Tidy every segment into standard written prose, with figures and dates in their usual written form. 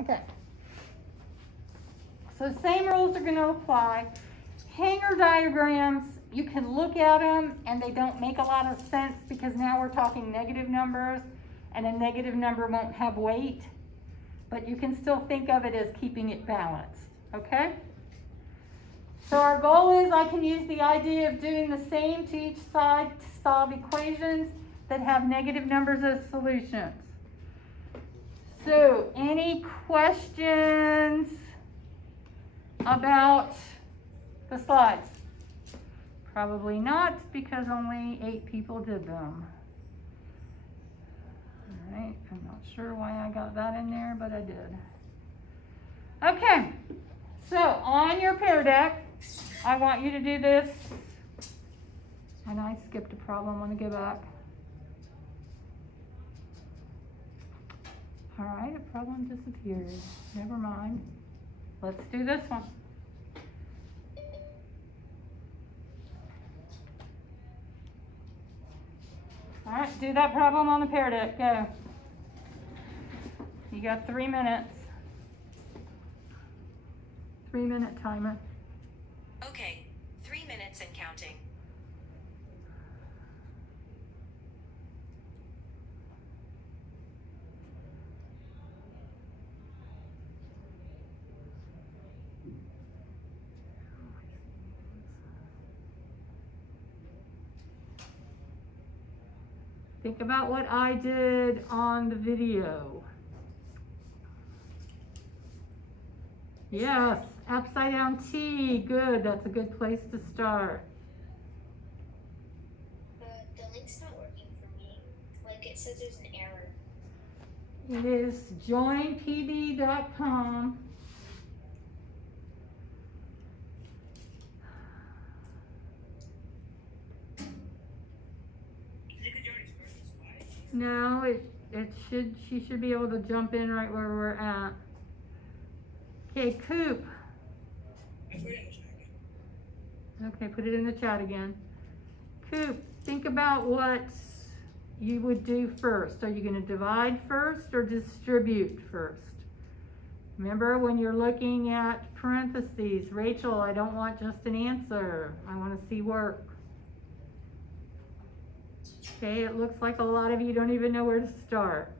Okay. So same rules are going to apply. Hanger diagrams, you can look at them and they don't make a lot of sense because now we're talking negative numbers and a negative number won't have weight, but you can still think of it as keeping it balanced, okay? So our goal is I can use the idea of doing the same to each side to solve equations that have negative numbers as solutions. So any questions about the slides? Probably not, because only 8 people did them. All right, I'm not sure why I got that in there, but I did. Okay, so on your Pear Deck, I want you to do this. And I skipped a problem, I want to go back. All right, a problem disappeared. Never mind. Let's do this one. All right, do that problem on the Pear Deck. Go. You got 3 minutes. 3-minute timer. Okay, 3 minutes and counting. Think about what I did on the video. Yes, upside down T, good, that's a good place to start. The link's not working for me. Like it says there's an error. It is joinpd.com. No, she should be able to jump in right where we're at. Okay, Coop. Okay, put it in the chat again. Coop, think about what you would do first. Are you going to divide first or distribute first? Remember, when you're looking at parentheses, Rachel, I don't want just an answer. I want to see work. Okay, it looks like a lot of you don't even know where to start.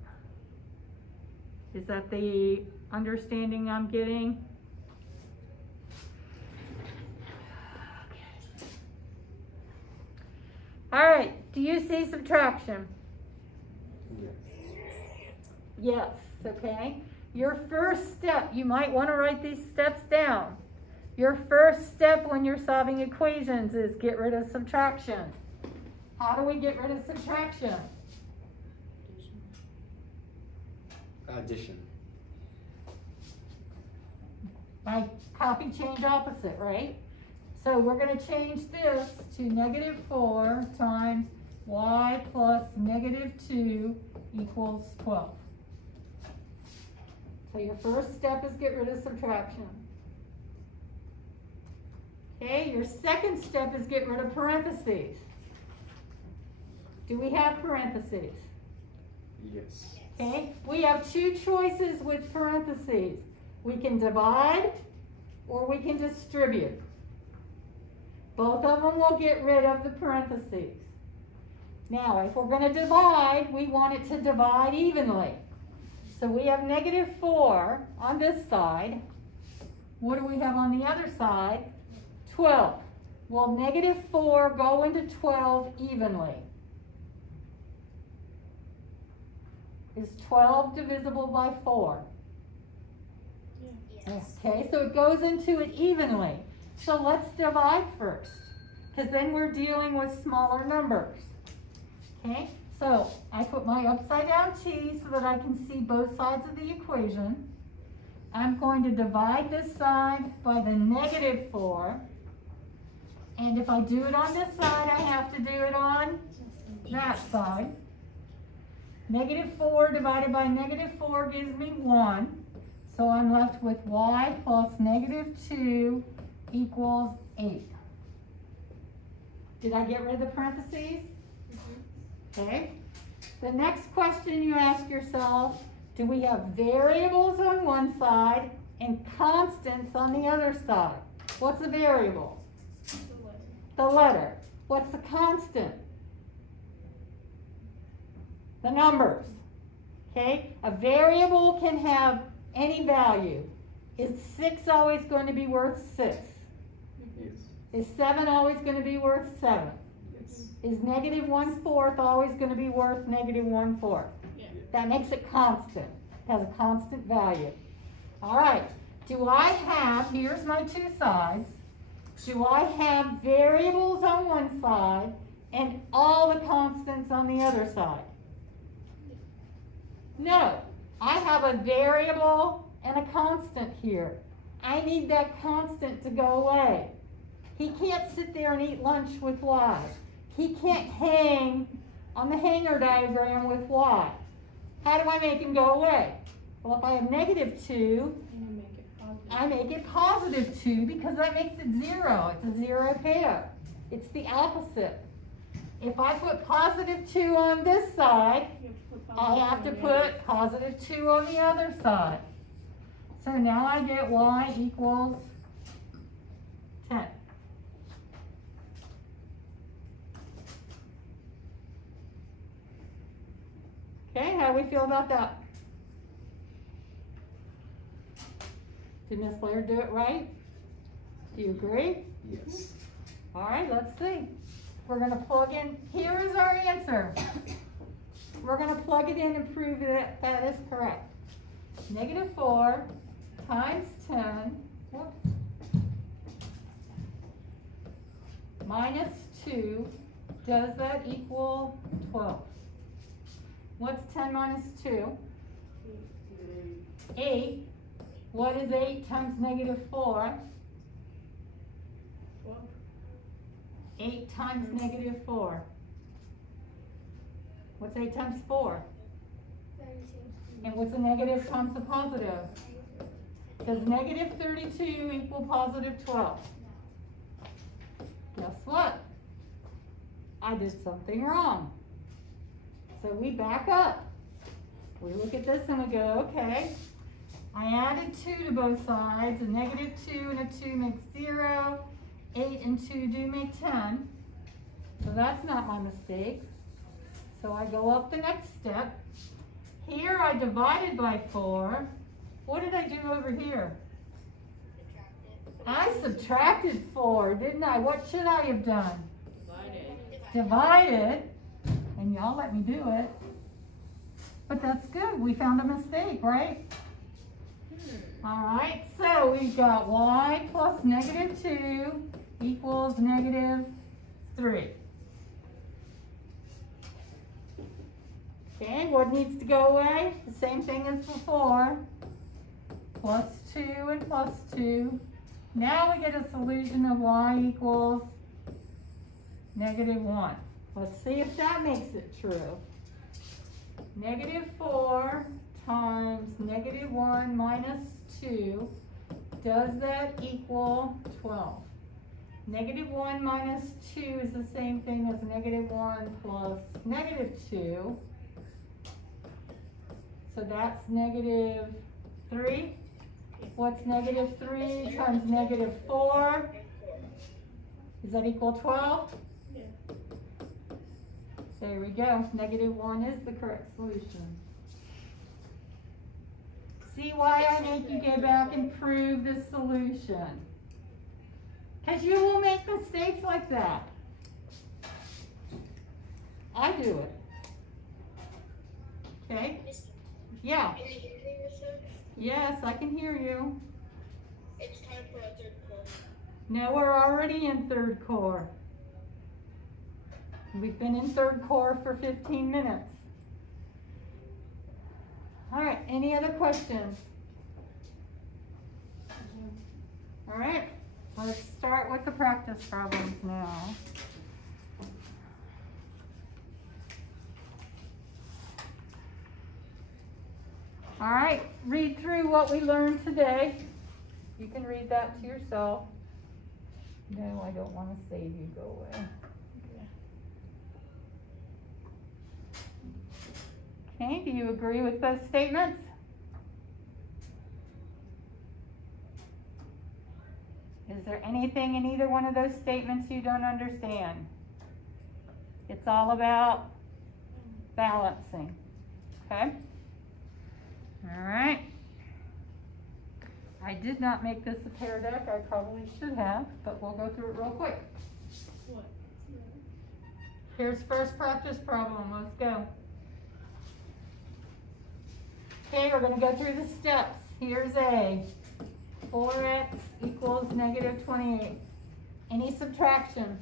Is that the understanding I'm getting? All right, do you see subtraction? Yes, okay. Your first step, you might want to write these steps down. Your first step when you're solving equations is get rid of subtraction. How do we get rid of subtraction? Addition. By copy, change, opposite, right? So we're going to change this to -4 times y plus -2 equals 12. So your first step is get rid of subtraction. Okay, your second step is get rid of parentheses. Do we have parentheses? Yes. Okay, we have 2 choices with parentheses. We can divide or we can distribute. Both of them will get rid of the parentheses. Now, if we're going to divide, we want it to divide evenly. So we have -4 on this side. What do we have on the other side? 12. Will -4 go into 12 evenly? Is 12 divisible by 4? Yes. Okay, so it goes into it evenly. So let's divide first, because then we're dealing with smaller numbers. Okay, so I put my upside down T so that I can see both sides of the equation. I'm going to divide this side by the -4. And if I do it on this side, I have to do it on that side. -4 divided by -4 gives me 1. So I'm left with y plus -2 equals 8. Did I get rid of the parentheses? Okay. The next question you ask yourself do we have variables on one side and constants on the other side? What's a variable? The letter. What's the constant? The numbers. Okay? A variable can have any value. Is 6 always going to be worth 6? Yes. Is 7 always going to be worth 7? Yes. Is -1/4 always going to be worth -1/4? Yeah. That makes it constant. It has a constant value. All right. Do I have, here's my two sides. Do I have variables on one side and all the constants on the other side? No. I have a variable and a constant here. I need that constant to go away. He can't sit there and eat lunch with Y. He can't hang on the hanger diagram with Y. How do I make him go away? Well, if I have -2, I make it +2 because that makes it 0. It's a 0 pair. It's the opposite. If I put +2 on this side, I have to put +2 on the other side. So now I get Y equals 10. Okay, how do we feel about that? Did Miss Blair do it right? Do you agree? Yes. All right, let's see. We're going to plug in. Here is our answer. We're going to plug it in and prove that that is correct. -4 times 10 minus 2, does that equal 12? What's 10 minus 2? 8. What is 8 times -4? 8 times -4. What's 8 times 4? 32. And what's a negative times a positive? Does -32 equal +12? Guess what? I did something wrong. So we back up. We look at this and we go, okay, I added 2 to both sides. A -2 and a 2 makes 0. 8 and 2 do make 10. So that's not my mistake. So I go up the next step. Here I divided by 4. What did I do over here? I subtracted 4, didn't I? What should I have done? Divided. And y'all let me do it. But that's good. We found a mistake, right? All right, so we've got Y plus -2 equals -3. Okay, what needs to go away? The same thing as before. +2 and +2. Now we get a solution of Y equals -1. Let's see if that makes it true. -4 times -1 minus 2, does that equal 12? -1 minus 2 is the same thing as -1 plus -2. So that's -3. What's -3 times -4? Does that equal 12? Yeah. There we go. -1 is the correct solution. See why I make you go back and prove the solution? Because you will make mistakes like that. I do it. Okay? Yeah. Can you hear me, Miss Luke? Yes, I can hear you. It's time for a third call. No, we're already in third core. We've been in third core for 15 minutes. All right, any other questions? All right, let's start with the practice problems now. All right, read through what we learned today. You can read that to yourself. No, I don't want to save you. Go away. Okay, do you agree with those statements? Is there anything in either one of those statements you don't understand? It's all about balancing, okay? All right. I did not make this a pear deck. I probably should have, but we'll go through it real quick. What? Here's first practice problem. Let's go. Okay, we're going to go through the steps. Here's A. 4x equals negative 28. Any subtraction?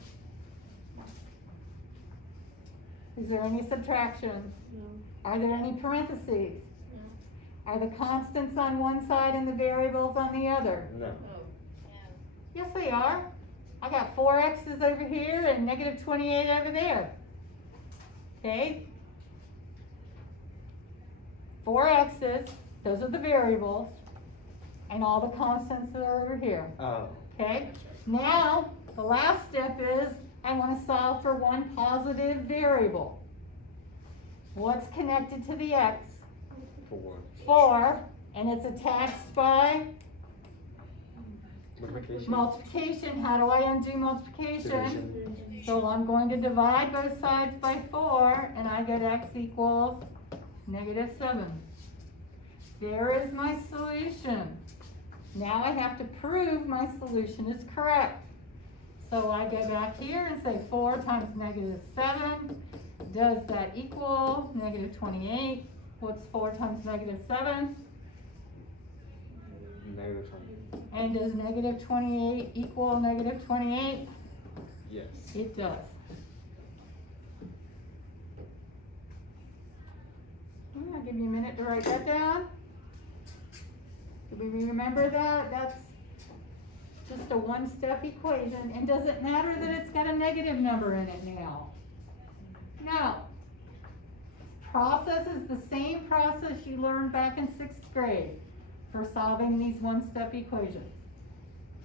Is there any subtraction? No. Are there any parentheses? No. Are the constants on one side and the variables on the other? No. Oh. Yes, they are. I got 4x's over here and negative 28 over there. Okay? 4x's, those are the variables, and all the constants that are over here. Oh. Okay? Now, the last step is I want to solve for one positive variable. What's connected to the x? 4. 4, and it's attached by Multiplication. multiplication. How do I undo multiplication? Division. So I'm going to divide both sides by 4, and I get x equals negative 7. There is my solution. Now I have to prove my solution is correct. So I go back here and say 4 times negative 7. Does that equal negative 28? What's 4 times negative 7? Negative 20. And does negative 28 equal negative 28? Yes. It does. I'll give you a minute to write that down. Do we remember that? That's just a one-step equation. And does it matter that it's got a negative number in it now? No. Process is the same process you learned back in 6th grade for solving these one-step equations.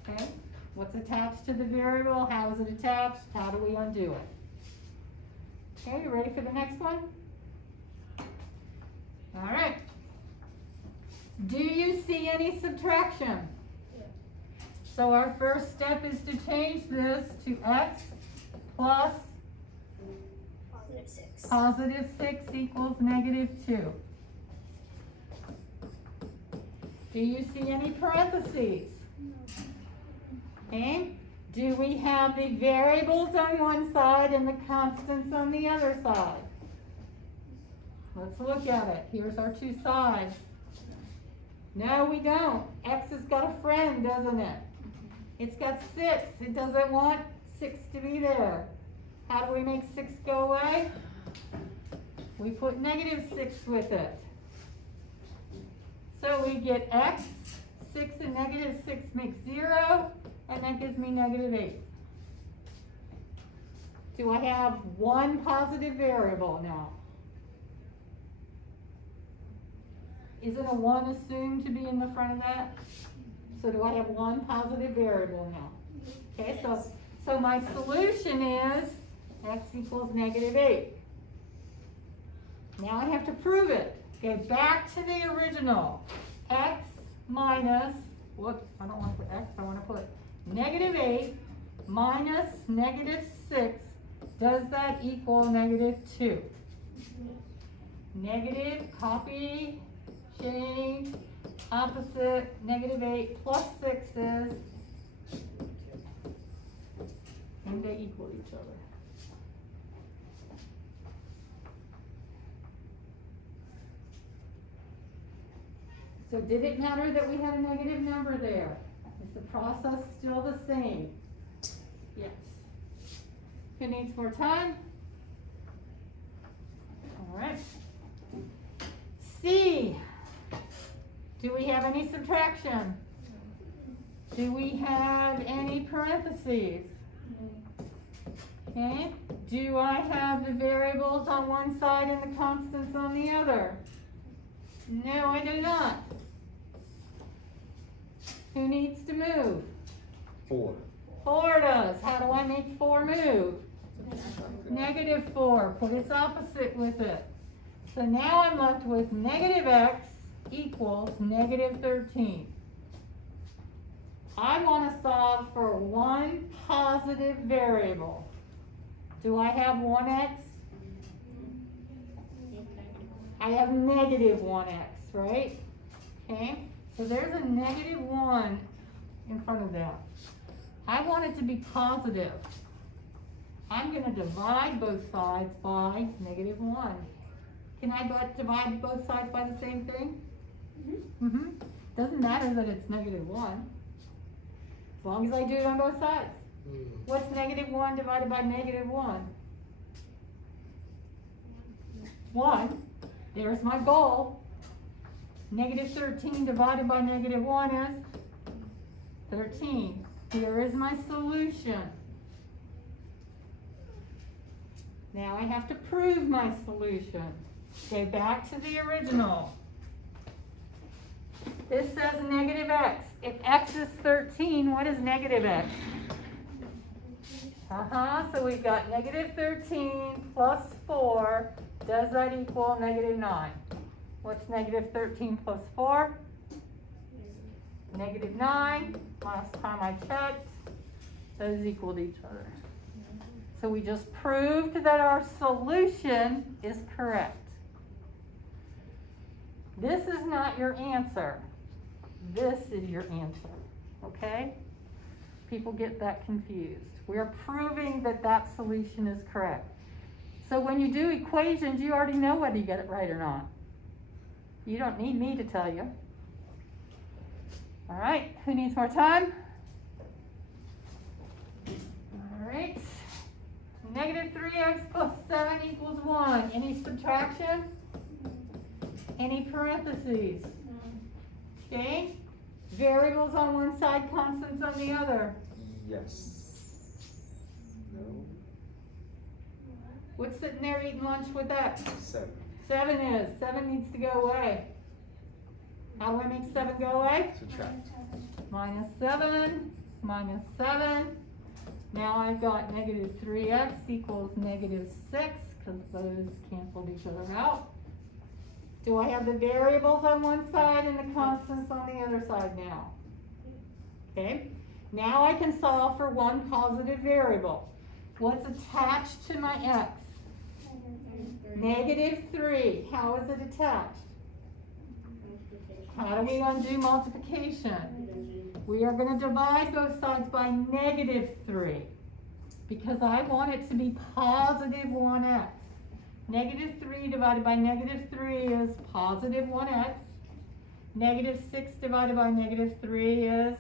Okay? What's attached to the variable? How is it attached? How do we undo it? Okay, you ready for the next one? All right. Do you see any subtraction? Yeah. So our first step is to change this to x plus Positive 6. positive 6 equals negative 2. Do you see any parentheses? Okay. Do we have the variables on one side and the constants on the other side? Let's look at it. Here's our two sides. No, we don't. X has got a friend, doesn't it? It's got 6. It doesn't want 6 to be there. How do we make 6 go away? We put negative 6 with it. So we get x, 6 and negative 6 makes 0, and that gives me negative 8. Do I have one positive variable now? Isn't a 1 assumed to be in the front of that? So do I have one positive variable now? Okay, so my solution is x equals negative 8. Now I have to prove it. Go back to the original. X minus, whoops, I don't want to put x, I want to put negative 8 minus negative 6. Does that equal negative 2? Negative, copy, change, opposite, negative 8 plus 6 is, and they equal each other. So did it matter that we had a negative number there? Is the process still the same? Yes. Who needs more time? All right. C. Do we have any subtraction? Do we have any parentheses? Okay. Do I have the variables on one side and the constants on the other? No, I do not. Who needs to move? 4. 4 does. How do I make 4 move? Negative 4. Put its opposite with it. So now I'm left with negative x equals negative 13. I want to solve for one positive variable. Do I have 1x? I have negative 1x, right? Okay, so there's a negative 1 in front of that. I want it to be positive. I'm going to divide both sides by negative 1. Can I divide both sides by the same thing? Mm-hmm. Doesn't matter that it's negative 1. As long as I do it on both sides. What's negative 1 divided by negative 1? 1. There's my goal. Negative 13 divided by negative 1 is 13. Here is my solution. Now I have to prove my solution. Go back to the original. This says negative x. If x is 13, what is negative x? So we've got negative 13 plus 4. Does that equal negative 9? What's negative 13 plus 4? Negative 9. Last time I checked, those equaled each other. So we just proved that our solution is correct. This is not your answer. This is your answer, okay? People get that confused. We are proving that that solution is correct. So when you do equations, you already know whether you get it right or not. You don't need me to tell you. All right, who needs more time? All right. Negative 3x plus 7 equals 1. Any subtraction? Any parentheses? Okay. Variables on one side, constants on the other. Yes. No. What's sitting there eating lunch with x? 7. 7 is. 7 needs to go away. How do I make 7 go away? Subtract. Minus 7, minus 7. Now I've got negative 3x equals negative 6, because those canceled each other out. Do I have the variables on one side and the constants on the other side now? Okay. Now I can solve for one positive variable. What's attached to my x? Negative 3. How is it attached? How do we undo multiplication? We are going to divide both sides by negative 3 because I want it to be positive 1x. Negative 3 divided by negative 3 is positive 1x. Negative 6 divided by negative 3 is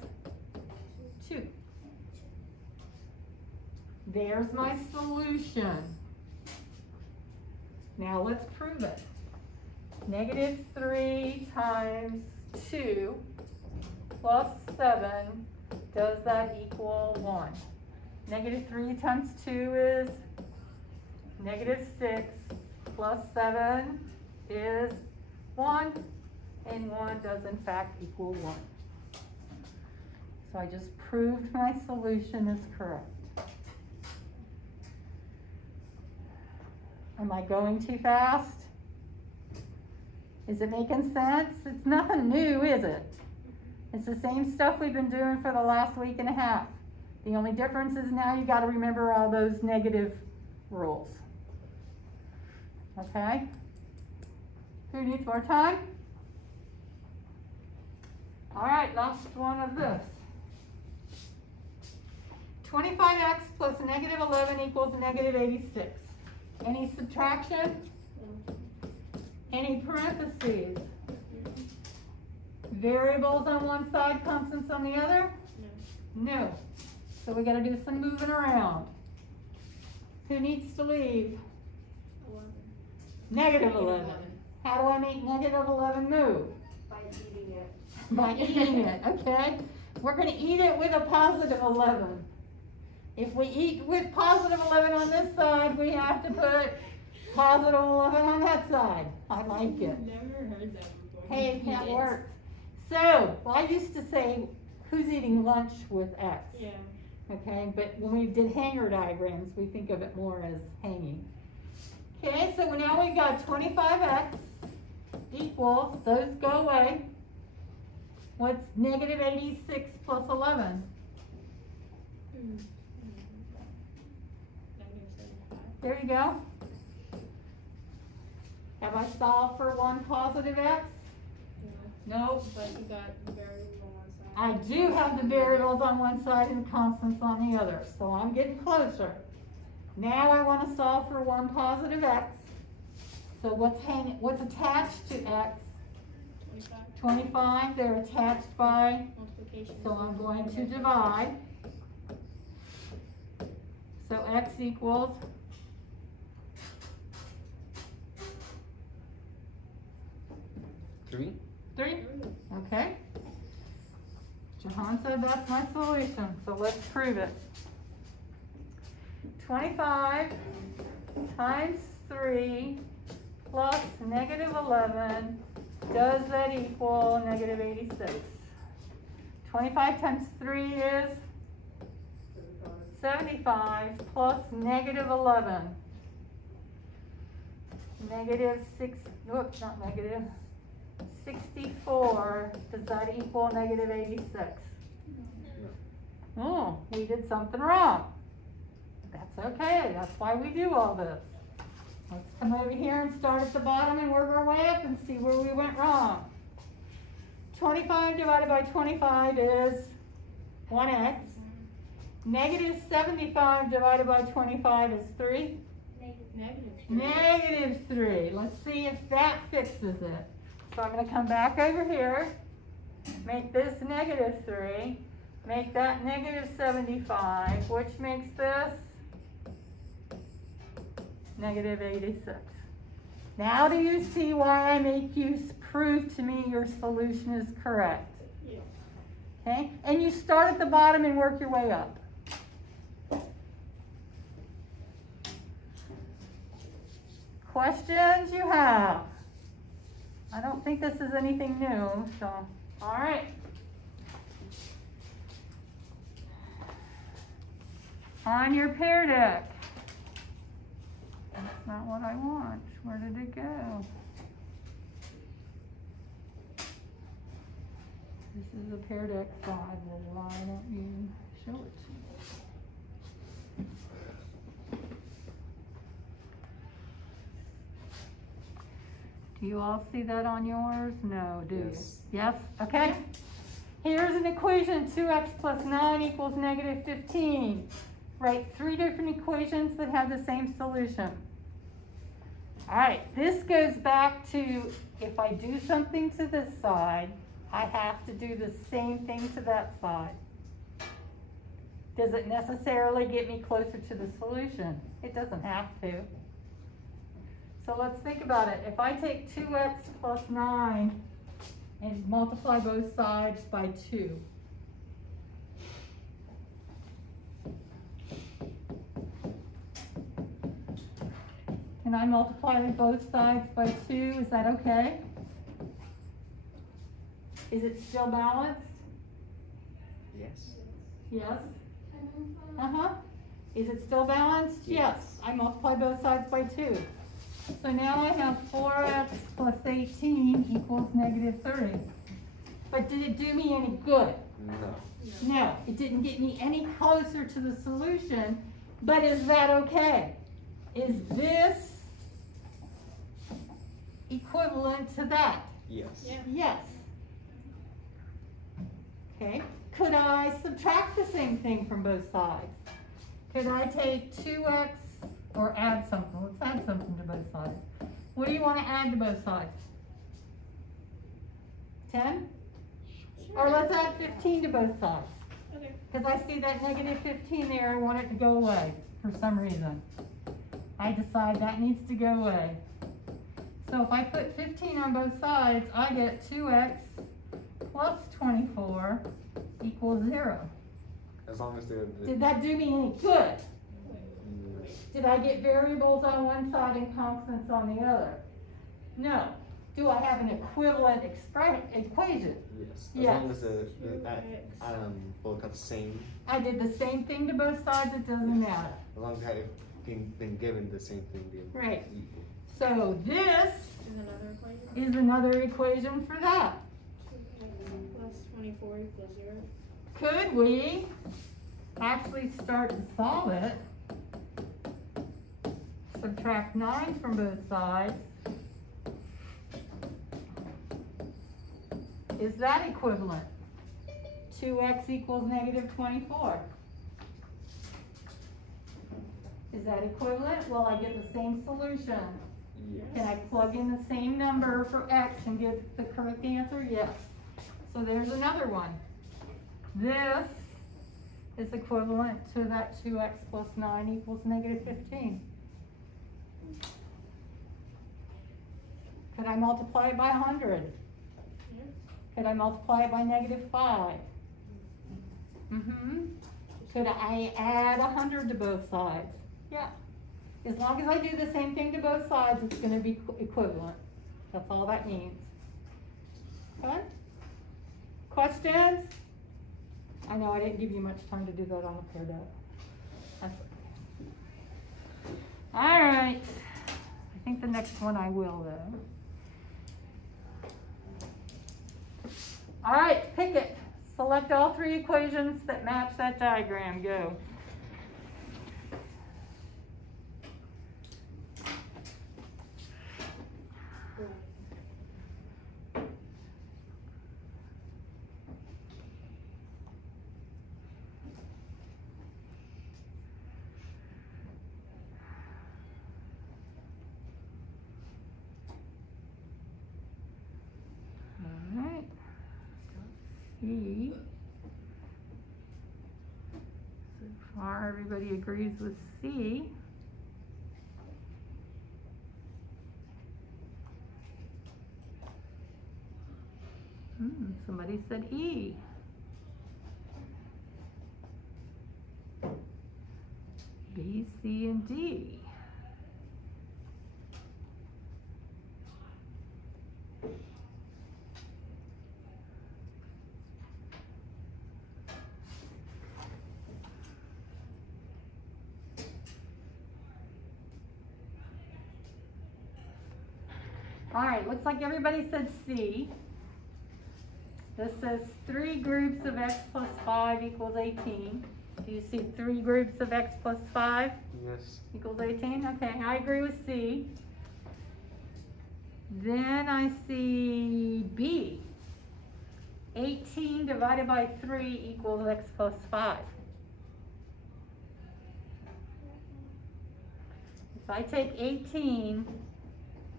2. There's my solution. Now let's prove it. Negative 3 times 2 plus 7, does that equal 1? Negative 3 times 2 is negative 6 plus 7 is 1, and 1 does in fact equal 1. So I just proved my solution is correct. Am I going too fast? Is it making sense? It's nothing new, is it? It's the same stuff we've been doing for the last week and a half. The only difference is now you got to remember all those negative rules. Okay? Who needs more time? All right, last one of this. 25x plus negative 11 equals negative 86. Any subtraction? Any parentheses? Variables on one side, constants on the other? No. So we got to do some moving around. Who needs to leave? 11. Negative 11. How do I make negative 11 move? By eating it. By eating it, okay? We're going to eat it with a positive 11. If we eat with positive 11 on this side, we have to put positive 11 on that side. I like it. Never heard that before. Hey, that works. So, well, I used to say, who's eating lunch with X? Yeah. Okay, but when we did hanger diagrams, we think of it more as hanging. Okay, so now we've got 25x equals, those go away. What's negative 86 plus 11? There you go. Have I solved for one positive x? No. But you got the variables on one side. I do have the variables on one side and constants on the other, so I'm getting closer. Now I want to solve for one positive x. So what's attached to x? 25. 25, they're attached by, Multiplication. so I'm going to divide. So x equals 3. 3. Okay. Jahan said that's my solution, so let's prove it. 25 times 3 plus negative 11, does that equal negative 86? 25 times 3 is 75 plus negative 11. Negative 6, whoops, not negative. 64, does that equal negative 86? Oh, we did something wrong. That's okay, that's why we do all this. Let's come over here and start at the bottom and work our way up and see where we went wrong. 25 divided by 25 is 1x. Negative 75 divided by 25 is 3. Negative 3. Let's see if that fixes it. So I'm going to come back over here, make this negative 3, make that negative 75, which makes this negative 86. Now do you see why I make you prove to me your solution is correct? Yeah. Okay? And you start at the bottom and work your way up. Questions you have? I don't think this is anything new, so, all right. On your pear deck. That's not what I want. Where did it go? This is a pear deck 5. Well, why don't you show it to me? Do you all see that on yours? No, do you? Yes. Yes? Okay. Here's an equation, 2x plus 9 equals negative 15. Write 3 different equations that have the same solution. All right, this goes back to if I do something to this side, I have to do the same thing to that side. Does it necessarily get me closer to the solution? It doesn't have to. So let's think about it. If I take 2x plus 9 and multiply both sides by 2. Can I multiply both sides by 2? Is that okay? Is it still balanced? Yes. Yes. Uh-huh. Is it still balanced? Yes. I multiply both sides by 2. So now I have 4x plus 18 equals negative 3. But did it do me any good? No. No, it didn't get me any closer to the solution, but is that okay? Is this equivalent to that? Yes. Yeah. Yes. Okay, could I subtract the same thing from both sides? Could I take 2x or add something? Let's add something to both sides. What do you want to add to both sides? 10? Or let's add 15 to both sides. Okay. Because I see that negative 15 there, I want it to go away for some reason. I decide that needs to go away. So if I put 15 on both sides, I get 2x plus 24 equals 0. As long as they're. Did that do me any good? Did I get variables on one side and constants on the other? No. Do I have an equivalent equation? Yes. As Yes. long as the both got the same. I did the same thing to both sides, it doesn't matter. As long as I have then given the same thing, then Right. equal. So this Is another equation. is another equation for that. Plus 24 equals 0. Could we actually start to solve it? Subtract 9 from both sides. Is that equivalent? 2x equals negative 24. Is that equivalent? Will I get the same solution? Yes. Can I plug in the same number for x and get the correct answer? Yes. So there's another one. This is equivalent to that 2x plus 9 equals negative 15. Could I multiply it by 100? Yes. Could I multiply it by negative 5? Could I add 100 to both sides? Yeah. As long as I do the same thing to both sides, it's going to be equivalent. That's all that means. Okay? Questions? I know I didn't give you much time to do that on the paired up. That's okay. All right. I think the next one I will, though. All right, pick it. Select all three equations that match that diagram. Go. All right. C. So far, everybody agrees with C. Somebody said E. B, C, and D. All right, looks like everybody said C. This says 3 groups of x plus 5 equals 18. Do you see 3 groups of x plus 5 Yes. equals 18? Okay, I agree with C. Then I see B. 18 divided by 3 equals x plus 5. If I take 18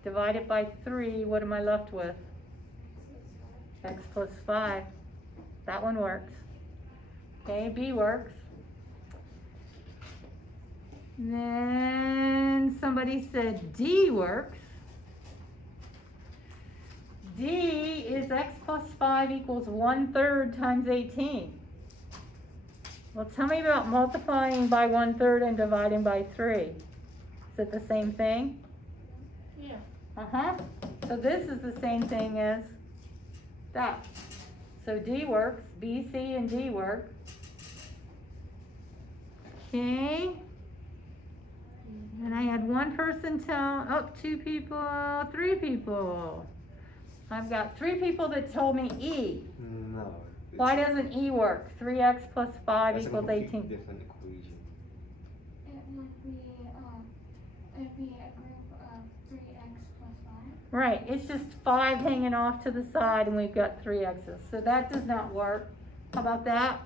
divided by 3, what am I left with? X plus 5. That one works. Okay, B works. Then somebody said D works. D is x plus 5 equals 1/3 times 18. Well, tell me about multiplying by 1/3 and dividing by 3. Is it the same thing? Yeah. Uh-huh. So this is the same thing as that. So D works, B, C, and D work. Okay. And I had one person tell, oh, 2 people, 3 people. I've got 3 people that told me E. No. Why doesn't E work? 3x plus 5 That's a equals completely 18. different equation. It would be it'd be a group of 3x plus 5. Right, it's just 5 hanging off to the side and we've got 3 x's. So that does not work. How about that?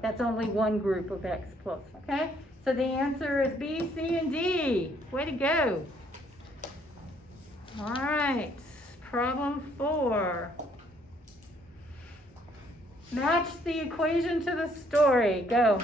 That's only one group of x plus, okay? So the answer is B, C, and D. Way to go. All right, problem 4. Match the equation to the story. Go.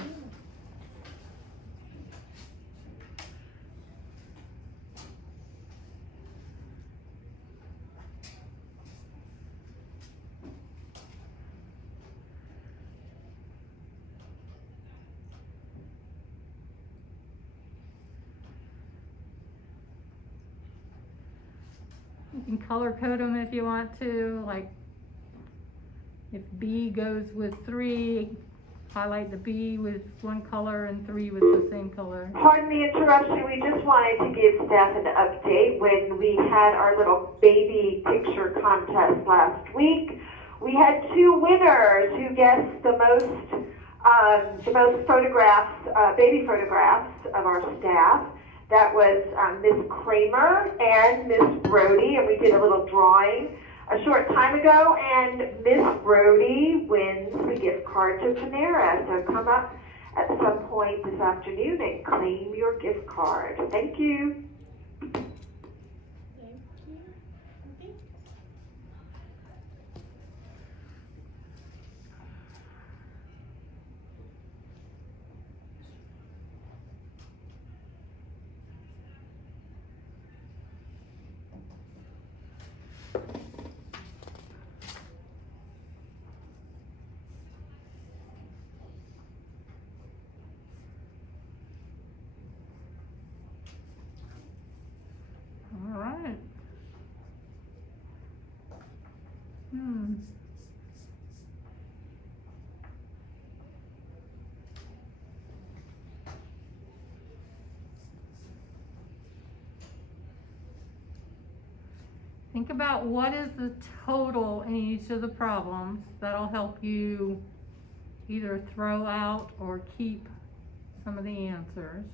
You can color code them if you want to, like if B goes with 3, highlight the B with one color and 3 with the same color. Pardon the interruption. We just wanted to give staff an update. When we had our little baby picture contest last week, we had 2 winners who guessed the most photographs, baby photographs of our staff. That was Miss Kramer and Miss Brody, and we did a little drawing a short time ago, and Miss Brody wins the gift card to Panera. So come up at some point this afternoon and claim your gift card. Thank you. Thank you. Okay. All right. Think about what is the total in each of the problems. That'll help you either throw out or keep some of the answers.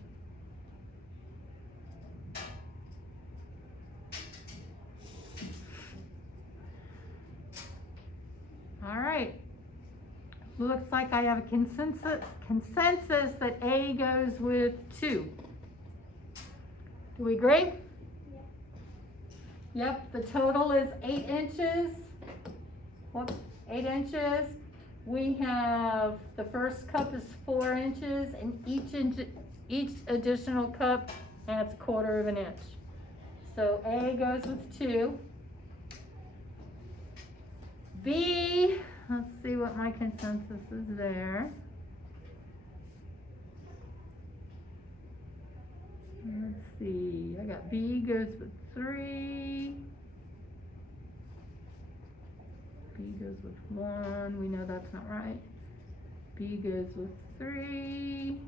All right, looks like I have a consensus that A goes with 2. Do we agree? Yep, the total is 8 inches. Whoops, 8 inches. We have, the first cup is 4 inches, and each additional cup adds 1/4 of an inch. So A goes with 2. B, let's see what my consensus is there. Let's see, I got B goes with 3. B goes with 1, we know that's not right. B goes with 3.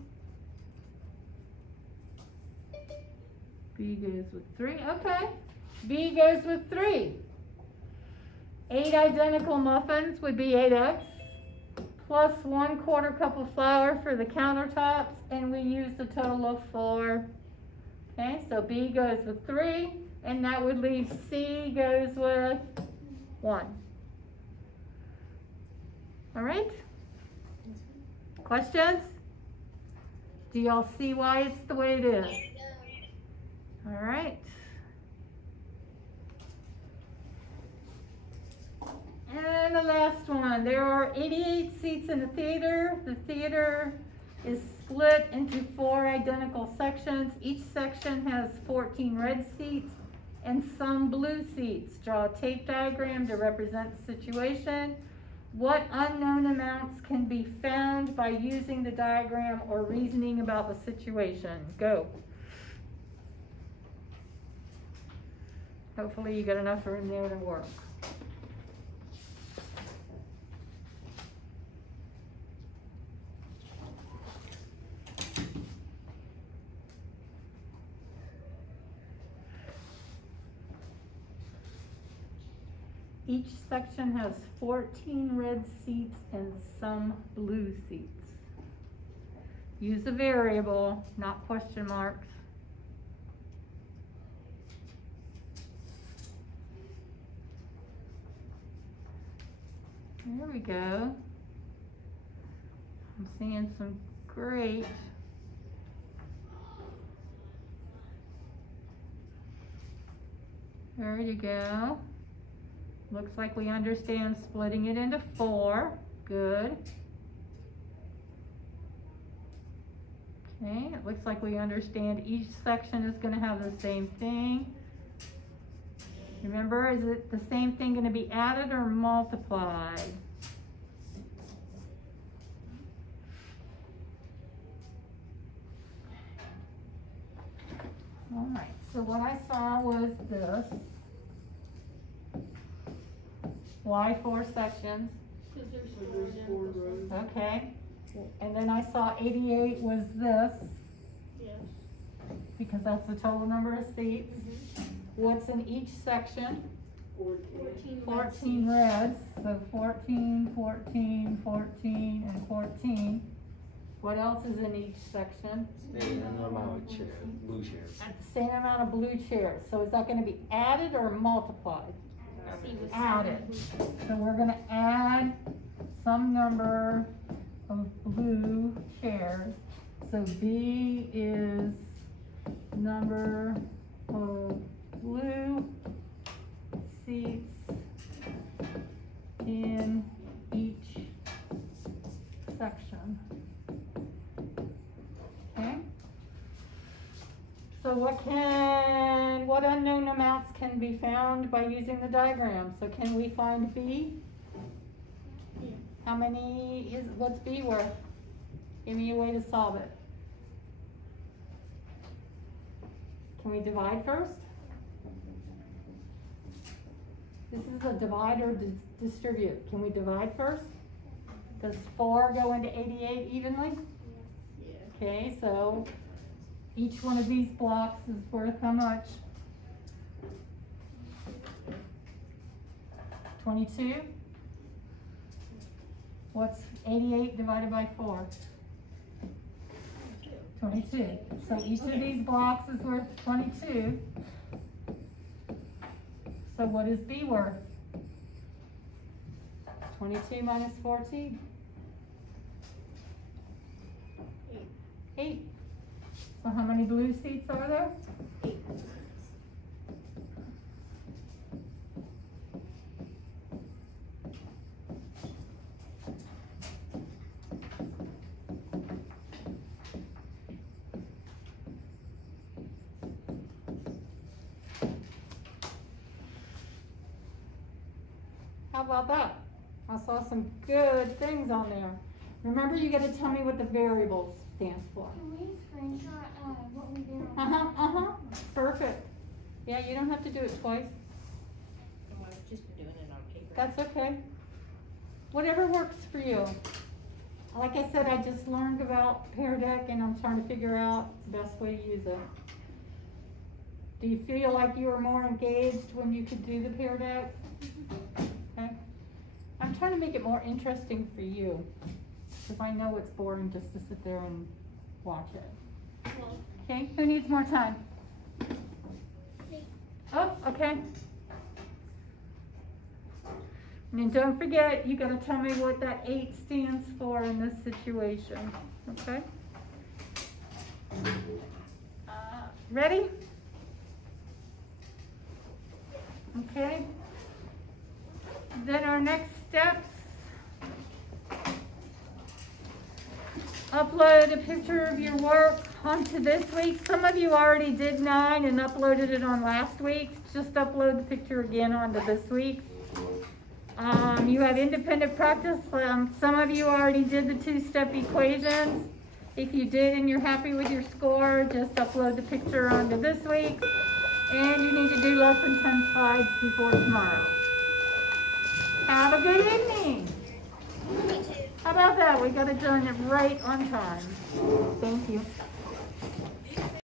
B goes with 3, okay. B goes with 3. 8 identical muffins would be 8x, plus 1/4 cup of flour for the countertops, and we used a total of 4. Okay, so B goes with 3, and that would leave C goes with 1. All right? Questions? Do y'all see why it's the way it is? All right. And the last one, there are 88 seats in the theater. The theater is split into 4 identical sections. Each section has 14 red seats and some blue seats. Draw a tape diagram to represent the situation. What unknown amounts can be found by using the diagram or reasoning about the situation? Go. Hopefully you got enough room there to work. Each section has 14 red seats and some blue seats. Use a variable, not question marks. There we go. I'm seeing some great there you go. Looks like we understand splitting it into 4. Good. Okay, it looks like we understand each section is going to have the same thing. Remember, is it the same thing going to be added or multiplied? All right, so what I saw was this. Why 4 sections? Because there's 4 rows. Okay. And then I saw 88 was this, Yes. because that's the total number of seats. What's in each section? 14 reds, so 14, 14, 14, and 14. What else is in each section? Same amount of chair, blue chairs. At the same amount of blue chairs. So is that gonna be added or multiplied? Added. So we're gonna add some number of blue chairs. So B is number of blue seats in each section. Okay? So what unknown amounts can be found by using the diagram? So can we find B? Yeah. How many what's B worth? Give me a way to solve it. Can we divide first? This is a divide or distribute. Can we divide first? Does 4 go into 88 evenly? Yeah. Okay, so each one of these blocks is worth how much? 22? What's 88 divided by 4? 22. So each of these blocks is worth 22. So what is B worth? 22 minus 14? 8. So how many blue seats are there? 8. How about that? I saw some good things on there. Remember, you gotta tell me what the variables stands for. Can we screenshot what we did on Perfect. Yeah, you don't have to do it twice. Oh, I've just been doing it on paper. That's okay. Whatever works for you. Like I said, I just learned about Pear Deck and I'm trying to figure out the best way to use it. Do you feel like you were more engaged when you could do the Pear Deck? Okay. I'm trying to make it more interesting for you, because I know it's boring just to sit there and watch it. Okay, who needs more time? Oh, okay. And then don't forget, you gotta tell me what that 8 stands for in this situation, okay? Ready? Okay. Then our next steps, upload a picture of your work onto this week. Some of you already did 9 and uploaded it on last week. Just upload the picture again onto this week. You have independent practice. Some of you already did the 2-step equations. If you did and you're happy with your score, just upload the picture onto this week. And you need to do lesson 10 slides before tomorrow. Have a good evening. How about that? We got it done right on time. Thank you.